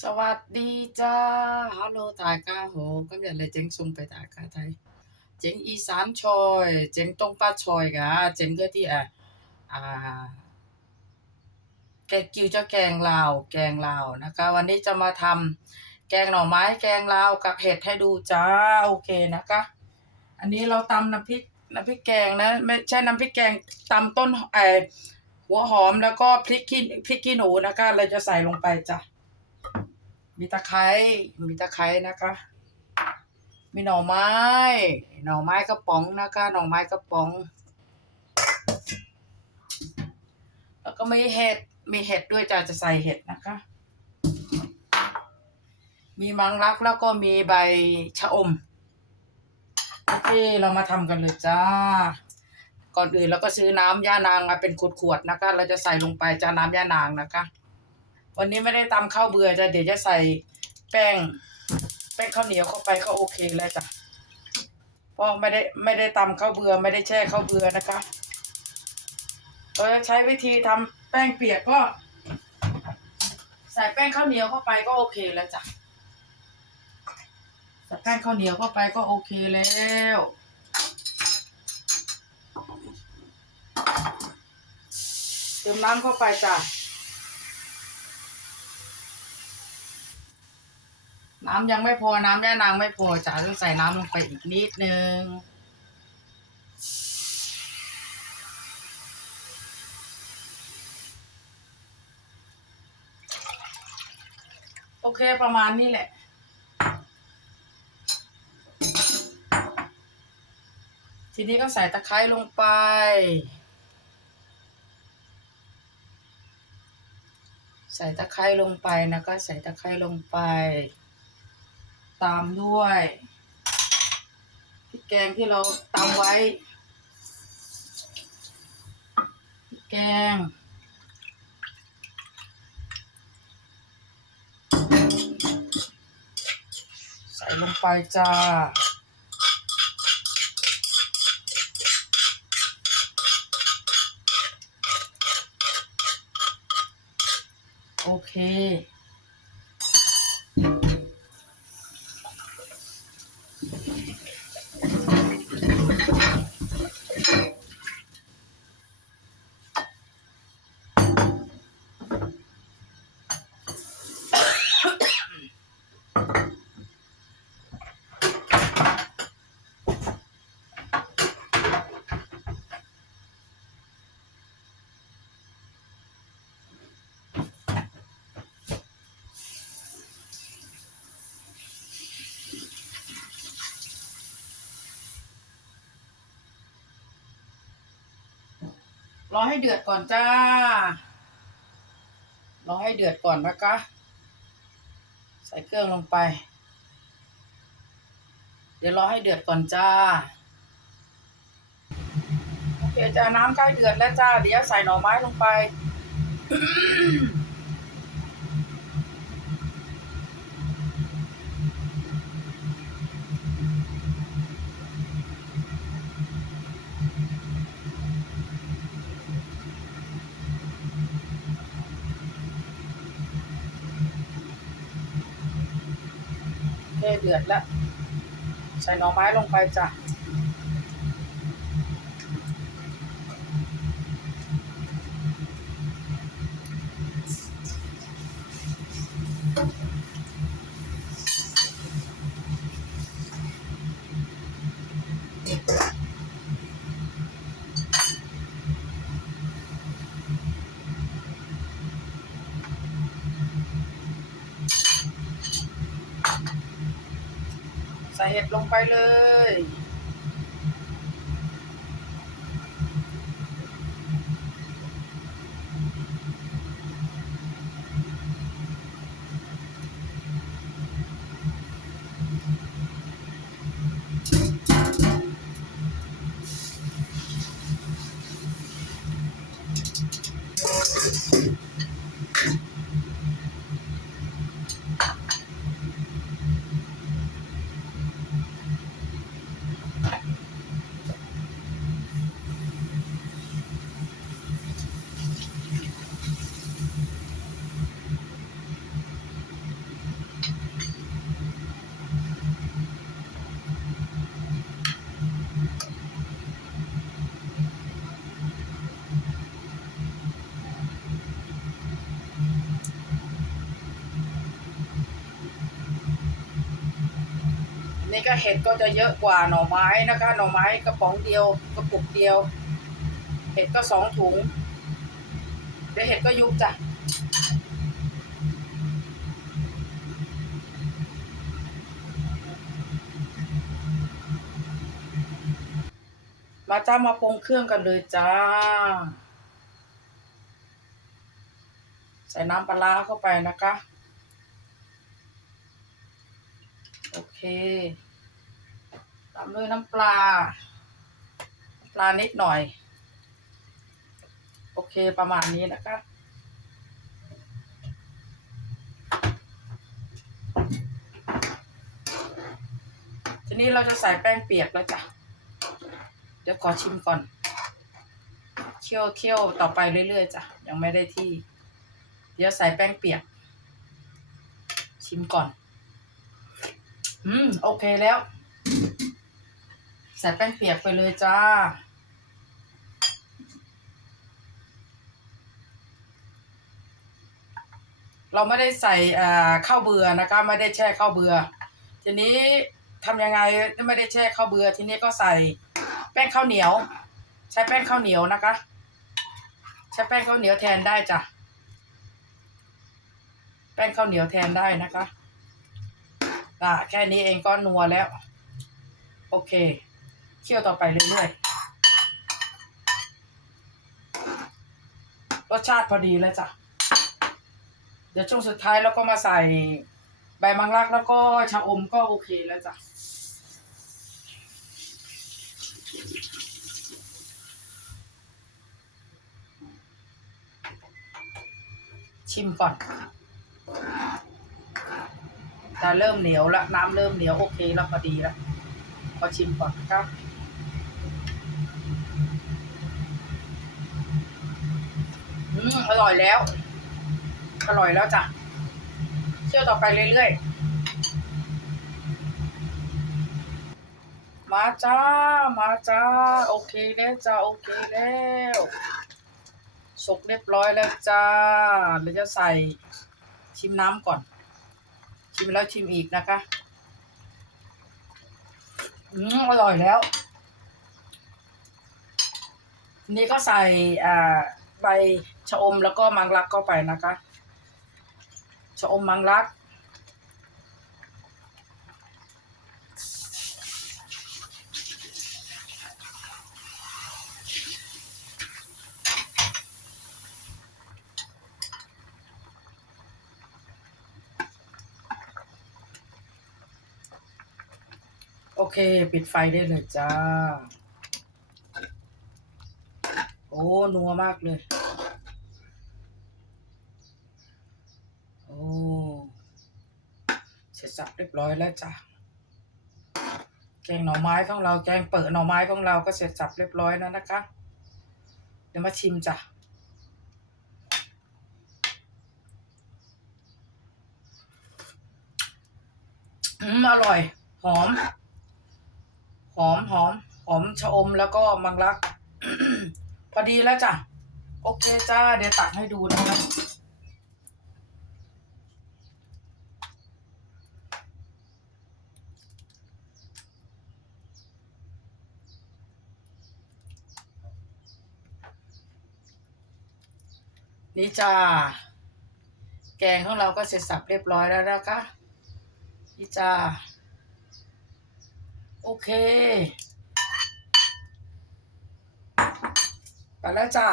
สวัสดีจ้าฮัลโหลตากาโหก็อย่าเลยเจ๊งซุงไปตากาไทย เจ๊งอีสานชอย เจ๊งตรงป้าชอยกะเจ๊งก็ที่อะอ่า แกกิวจะแกงลาว แกงลาวนะคะ วันนี้จะมาทำ แกงหน่อไม้แกงลาวกับเห็ดให้ดูจ้า โอเคนะคะ อันนี้เราตำน้ำพริกน้ำพริกแกงนะ ไม่ใช่น้ำพริกแกงตำต้นไอหัวหอมแล้วก็พริกขี้พริกขี้หนูนะคะ เราจะใส่ลงไปจ้ะ มีตะไคร้มีตะไคร้นะคะ มีหน่อไม้ หน่อไม้กระป๋องนะคะ หน่อไม้กระป๋อง แล้วก็มีเห็ด มีเห็ดด้วยจ้ะจะใส่เห็ดนะคะ มีมังลักแล้วก็มีใบชะอมโอเคเรามาทำกันเลยจ้า ก่อนอื่นเราก็ซื้อน้ำย่านางมาเป็นขวดๆนะคะ เราจะใส่ลงไปจ้าน้ำย่านางนะคะ วันนี้ไม่ได้ตำข้าวเบื่อจ้ะเดี๋ยวจะใส่แป้ง แป้งข้าวเหนียวเข้าไปก็โอเคแล้วจ้ะเพราะไม่ได้ไม่ได้ตำข้าวเบื่อไม่ได้แช่ข้าวเบื่อนะคะเราจะใช้วิธีทำแป้งเปียกก็ ใส่แป้งข้าวเหนียวเข้าไปก็โอเคแล้วจ้ะใส่แป้งข้าวเหนียวเข้าไปก็โอเคแล้วเติมน้ำเข้าไปจ้ะ น้ำยังไม่พอน้ำย่านางไม่พอจ๋าต้องใส่น้ำลงไปอีกนิดนึงโอเคประมาณนี้แหละ ทีนี้ก็ใส่ตะไคร้ลงไป ใส่ตะไคร้ลงไปนะก็ใส่ตะไคร้ลงไป ตามด้วยพริกแกงที่เราตำไว้พริกแกงใส่ลงไปจ้าโอเค รอให้เดือดก่อนจ้า รอให้เดือดก่อนนะคะ ใส่เครื่องลงไป เดี๋ยวรอให้เดือดก่อนจ้า โอเคจ้าน้ำใกล้เดือดแล้วจ้า เดี๋ยวใส่หน่อไม้ลงไป เคเดือดแล้ว ใส่หน่อไม้ลงไปจ้ะ ส่เห็ดลงไปเลย ก็เห็ดก็จะเยอะกว่าหน่อไม้นะคะ หน่อไม้กระป๋องเดียวกระปุกเดียว เห็ดก็สองถุงเดี๋ยวเห็ดก็ยุบจ้ะมาจ้ามาปรุงเครื่องกันเลยจ้า ใส่น้ำปลาร้าเข้าไปนะคะ โอเค ตามด้วยน้ำปลา ปลานิดหน่อย โอเคประมาณนี้นะคะทีนี้เราจะใส่แป้งเปียกแล้วจ้ะ เดี๋ยวขอชิมก่อน เคี่ยวเคี่ยวต่อไปเรื่อยๆจ้ะ ยังไม่ได้ที่ เดี๋ยวใส่แป้งเปียก ชิมก่อน อืม โอเคแล้ว ใส่แป้งเปียกไปเลยจ้า เราไม่ได้ใส่อ่าข้าวเบื่อนะคะ ไม่ได้แช่ข้าวเบื่อทีนี้ทำยังไงไม่ได้แช่ข้าวเบื่อทีนี้ก็ใส่แป้งข้าวเหนียว ใช้แป้งข้าวเหนียวนะคะ ใช้แป้งข้าวเหนียวแทนได้จ้ะแป้งข้าวเหนียวแทนได้นะคะอะแค่นี้เองก็นัวแล้ว โอเค เคี่ยวต่อไปเรื่อยๆ รสชาติพอดีแล้วจ้ะ เดี๋ยวช่วงสุดท้ายเราก็มาใส่ใบมังลักแล้วก็ชะอมก็โอเคแล้วจ้ะชิมก่อนจะเริ่มเหนียวล้วน้ำเริ่มเหนียวโอเคแล้วพอดีแล้วขอชิมก่อนครับ มอร่อยแล้ว อร่อยแล้วจ้ะเชื่อต่อไปเรื่อยๆ มาจ้า มาจ้า โอเคแล้วจ้า โอเคแล้วสุกเรียบร้อยแล้วจ้าเราจะใส่ชิมน้ำก่อน ชิมแล้วชิมอีกนะคะ อืมอร่อยแล้ว นี้ก็ใส่อ่าใบ ชะอมแล้วก็มังลักเข้าไปนะคะชะอมมังลัก โอเค ปิดไฟได้เลยจ้า โอ้ นัวมากเลย โอ้ เสร็จสับเรียบร้อยแล้วจ้ะแกงหน่อไม้ของเราแกงเปิดหน่อไม้ของเราก็เสร็จสับเรียบร้อยแล้วนะคะ เดี๋ยวมาชิมจ้ะอืมอร่อย หอม หอมหอมหอมชะอมแล้วก็มังลักพอดีแล้วจ้ะ โอเคจ้า เดี๋ยวตักให้ดูนะคะ นี่จ้า แกงของเราก็เสร็จสับเรียบร้อยแล้วนะคะนี่จ้า โอเค ไปแล้วจ้า